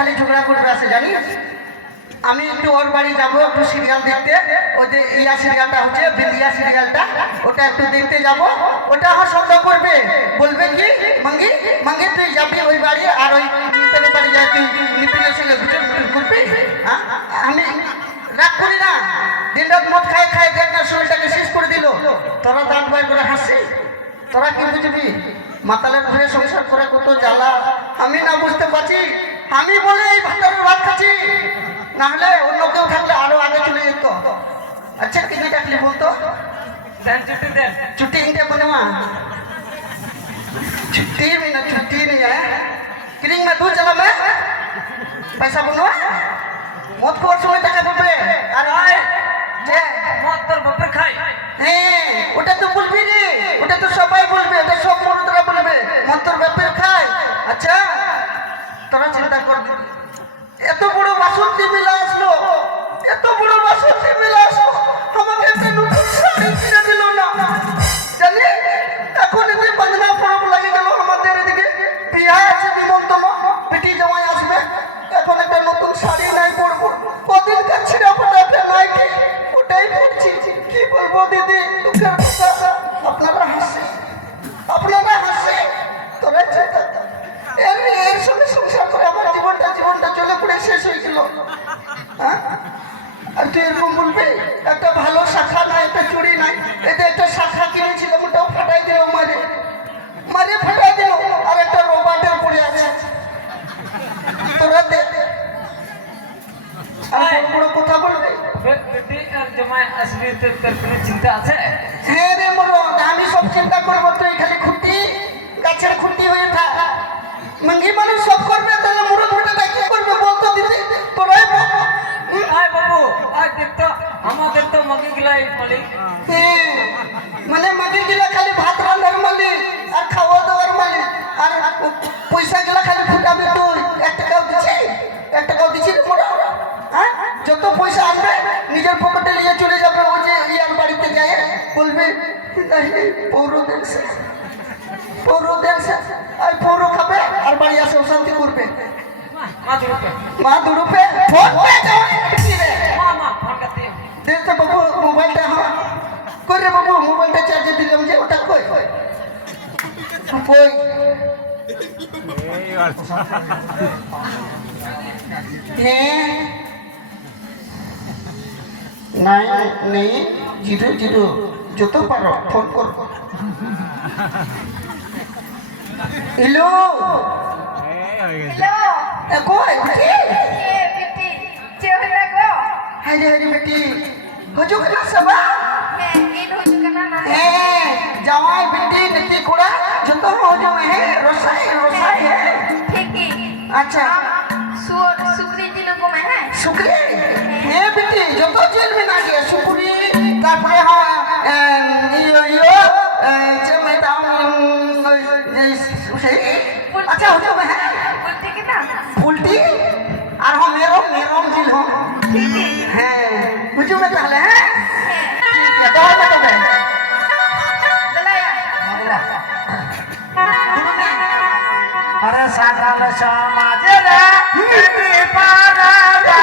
খালি ঝগড়া করবে আসে জানিস। আমি একটু ওর বাড়ি যাবো একটু সিরিয়াল দেখতে, ওই যে ইয়া সিরিয়ালটা হচ্ছে বিন্দিয়া সিরিয়ালটা, ওটা একটু দেখতে যাব। ওটা আমার সন্দেহ করবে, বলবে কি মাঙ্গি মাঙ্গি তুই যাবি ওই বাড়ি আর ওই নিপিনের বাড়ি যাই তুই নিপিনের সঙ্গে ঘুরবি। আমি রাগ করি না, দিন রাত মদ খাই খাই দেখ না শরীরটাকে শেষ করে দিল। তোরা দাঁত বার করে হাসি, তোরা কি বুঝবি মাতালের ঘরে সংসার করে কত জ্বালা। আমি না বুঝতে পারছি, আমি বলে এই ভাতারের ভাত খাচ্ছি, না হলে অন্য কেউ থাকলে আরো আগে চলে যেত। अच्छा कितने तकलीफ बोल तो छुट्टी इनके बनवा छुट्टी में ना छुट्टी नहीं है किरिंग में दूध चला मैं पैसा बनवा मत को समय तक पे अरे जे मत तर बपर खाई ওটা তো বলবি রে, ওটা তো সবাই বলবে, ওটা সব মরদরা বলবে মত তোর বাপের খাই। আচ্ছা তোরা চিন্তা কর, এত বড় বাসন্তী মেলা আসলো, এত বড় বাসন্তী মেলা আসলো, আমাকে একটা নতুন শাড়ি কিনে দিল না জানি। এখন এতে বাজনা পরব লাগে গেল, আমাদের এদিকে বিয়ে আছে নিমন্ত্রণ, বেটি জামাই আসবে, এখন একটা নতুন শাড়ি নাই পরবো, কদিন কাছে আপনাকে নাই কি ওটাই পড়ছি। কি বলবো দিদি, দুঃখের কথা। আপনারা হাসে, আপনারা হাসে, তোরা চিন্তা এর সঙ্গে সংসার করে আমার জীবনটা চলে পড়ে শেষ হয়ে গেল। হ্যাঁ আর তুই এরকম বলবি, একটা ভালো শাখা নাই, একটা চুড়ি নাই, এতে একটা শাখা কিনেছিলাম ওটাও ফাটাই দিল, মারে মারে ফাটাই দিল, আর একটা রোবাটের পড়ে আছে। তোরা দেখ আর বড় কথা বলবি চিন্তা আছে। হ্যাঁ রে বড়, আমি সব চিন্তা করবো, তুই খালি খুঁটি গাছের খুঁটি হয়ে থাক। মঙ্গি মানুষ সব করবে, তাহলে মুরদ ভোটাটা কি করবে বলতো দিদি, তোরাই বল। বাবু আজ দেখতো আমাদের তো মগি গিলাই মালিক, মানে মগি গিলা খালি ভাত রান্নার মালিক আর খাওয়া দাওয়ার মালিক, আর পয়সা গিলা খালি ফুটাবে তুই। 1 টাকাও দিচ্ছি রে মোরা। হ্যাঁ যত পয়সা আসবে নিজের পকেটে নিয়ে চলে যাবে, ওই যে ইয়ার বাড়িতে যায় বলবে পৌর দেখছে আর পৌর খাবে আর বাড়ি আসে অশান্তি করবে। মা দুরুপে ফোন পে দেখতে বাবু মোবাইলটা, হ্যাঁ কই রে বাবু মোবাইলটা চার্জে দিলাম যে ওটা কই কই নাই নেই 00 যত পারো ফোন করো। হ্যালো কই হাইলে হাইলে বেটি হজু কেনা সবা जावाई बेटी नती कुड़ा जतो हो जावे है रोसाई है ठीक है। अच्छा सुकरी जिले को में है सुकरी है बेटी जतो जेल में ना गया सुकरी तारपरे हां यो जे मैं ताऊ अच्छा हो जावे है उल्टी के ना उल्टी और हम मेरो जिल हो ठीक है हुजू में पहले है ठीक है दो में तो मैं अरे साकाल समाज रे हिंदी पारादा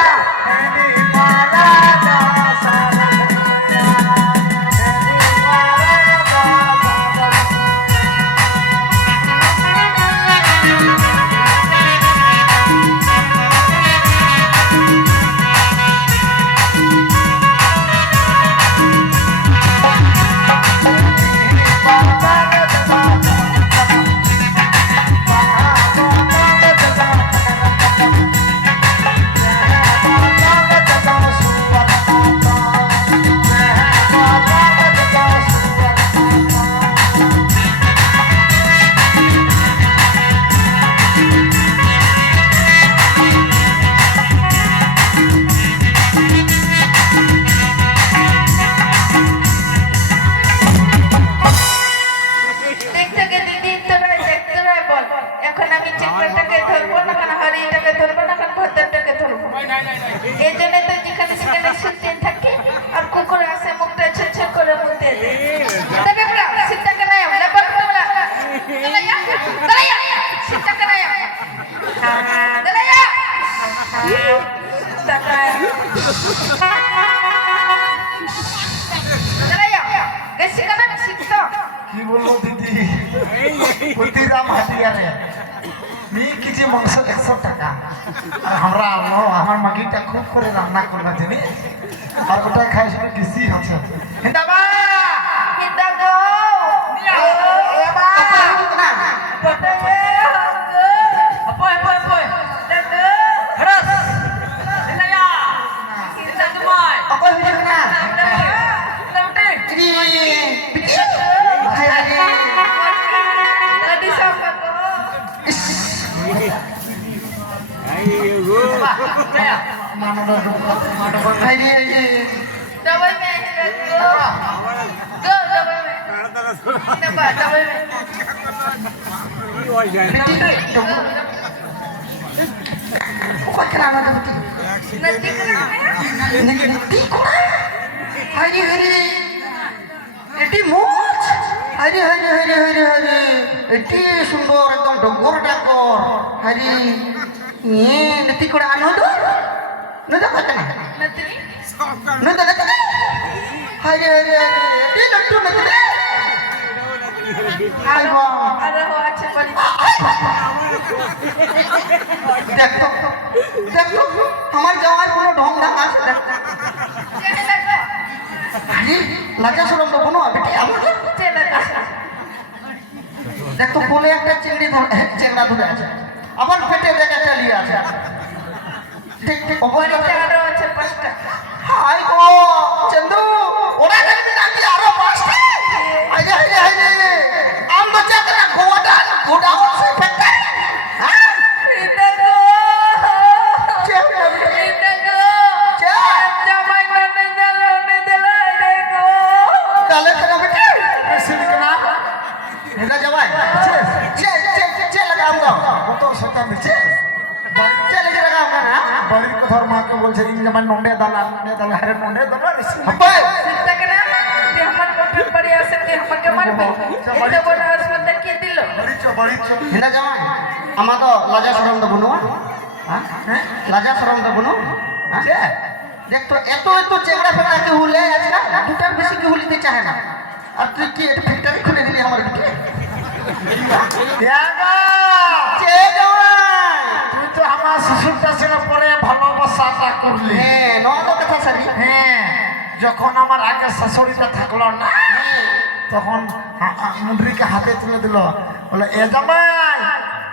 গেছি কেন শিখতো কি বলবো দিদি প্রতিরাম হাতিয়ারে 1 কেজি মাংস 100 টাকা আর আমরা আমার মাগিটা খুব করে রান্না করবা জানি আর ওটা খাই সেটা বেশি হচ্ছে হিন্দাবা কিন্তু গো এবা Apoy, apoy, apoy. Harus. Sini ya. Sini jemai. apa yang kena Lamting. ini hai tadi sama go Saya. mana hai double me go double me dapat double me kok kenapa betul nanti kenapa ya nanti kok hari এটি মোচ হরে হরে হরে হরে হরে এটি সুন্দর একদম ডগর ডাকর হরে নেতি করে আনন্দ নদা কত না nanti নদা কত হরে হরে এটি লট্টু নদী আই বা ada ho acha bali দেখো আমার যাওয়ার কোনো ঢং ঢাক আছে chela lago আরে লাজা শরম দেবো না বেটি আমার chela lago দেখো কোলে একটা চিংড়ি ধরে চেংড়া ধরে আছে আবার পেটে রেখে চালিয়ে আছে ঠিক ঠিক অবস্থা ada acha pasta হাই গো চন্দু ওরা দেখবি নাকি আরো পাঁচটা আইরে আইরে আইরে আম তো চাকরা গোটা গোটা হচ্ছে পেটে হ্যাঁ Rita go চেংড়া Rita go চা jamai nane jalo ne delai de go তাহলে কেন বেটি সিলিক না এটা যাবাই চে চে চে লাগাম দাও কত শতান দিচ্ছে চে লেগে লাগাম না বাড়ির কথার মাকে বলছে ইন জামাই নন্ডে দালা হারে নন্ডে দালা আব্বা Rita kena dia hamar motor pari ase dia hamar ke marbe eta bora hospital ke dilo হিনা জামাই আমা তো লাজা শরম দেবো না হ্যাঁ লাজা শরম দেবো না হ্যাঁ দেখ তো এত এত চেংড়া ফেলা কি হুলে আজকাল দুটার বেশি কি হুলিতে চাহে না আর তুই কি এটা ফ্যাক্টরি খুলে দিলি আমার দিকে চে জামাই তুই তো আমার শ্বশুরটা ছিল পরে ভালোবাসাটা করলি হ্যাঁ নয় কথা সারি হ্যাঁ যখন আমার আগে শাশুড়িটা থাকলো না তখন মুন্ড্রিকে হাতে তুলে দিল বলে এ জামাই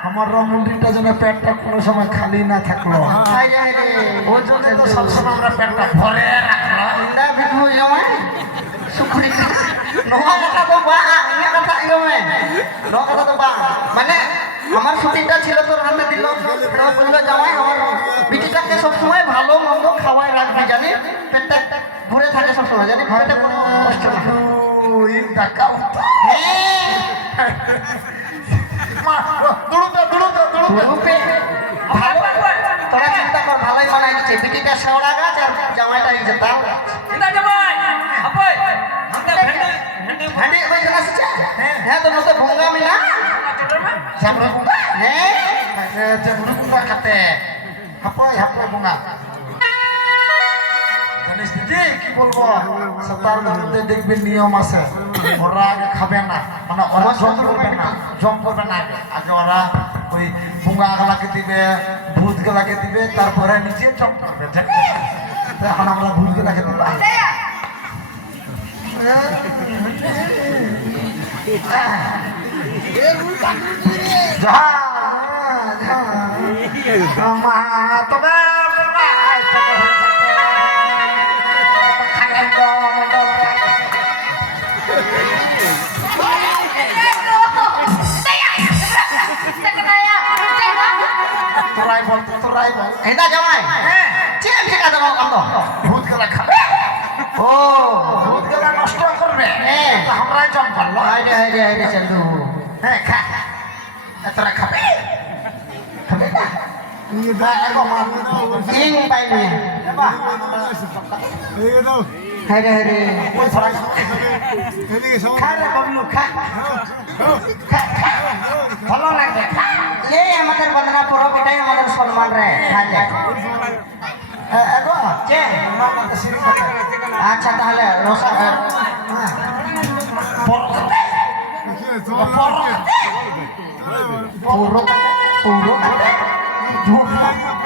আমার মুন্ড্রিটা যেন পেটটা কোনো সময় খালি না থাকলো হাই রে রে ওই জন্য তো সবসময় আমরা পেটটা ভরে রাখলো ইন্দা বিধু জামাই সুখরি নয়া কথা তো বা ইয়া কথা জামাই নয়া কথা তো বা মানে আমার ছুটিটা ছিল তোর হাতে দিল বললো জামাই আমার বিটিটাকে সবসময় ভালো মন্দ খাওয়াই রাখবি জানি পেটটা ভরে থাকে সবসময় জানি পেটে কোনো কষ্ট না ওই দেখা হ্যাঁ মা দুড়ুতে দুড়ুতে দুড়ুতে রূপে ভালো তোরা চিন্তা কর ভালোই বানাই দিচ্ছে বিটিটা শেওড়া গাছ আর জামাইটা এই যে তাল গাছ Kita jemai. Apoy. Kita hendak হাঁড়ি ওই জানা আছে হ্যাঁ তো নতো ভঙ্গা মিনা সামনে bunga হ্যাঁ jamur bunga kate হাপড়াই bunga জানিস দিদি কি বলবো সাতার মধ্যে দেখবি নিয়ম আছে ওরা আগে খাবে না মানে ওরা জম করবে না আগে ওরা ওই বুঙ্গা গলাকে দিবে ভূত গলাকে দিবে তারপরে নিজে জম করবে ঠিক আছে? তো এখন আমরা ভূত গলাকে দিব saya মা তবে তোরাই বল এটা জামাই হ্যাঁ চেক চেকা দাও আমো ভূত গলা খাবে ও ভূত গলা নষ্ট করবে হ্যাঁ। তো আমরাই জম করলো হাইরে চন্দু হ্যাঁ খা তোরা খাবে খাবে না ইং পাইনি হাইরে খা রে বাবলু খা ভালো লাগে এই আমাদের বন্দনা পরব এটাই আমাদের সম্মান রে খা যা যে সিঁড়ি কাটে আচ্ছা তাহলে রসা পুরো পুরো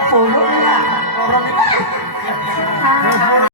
পুরো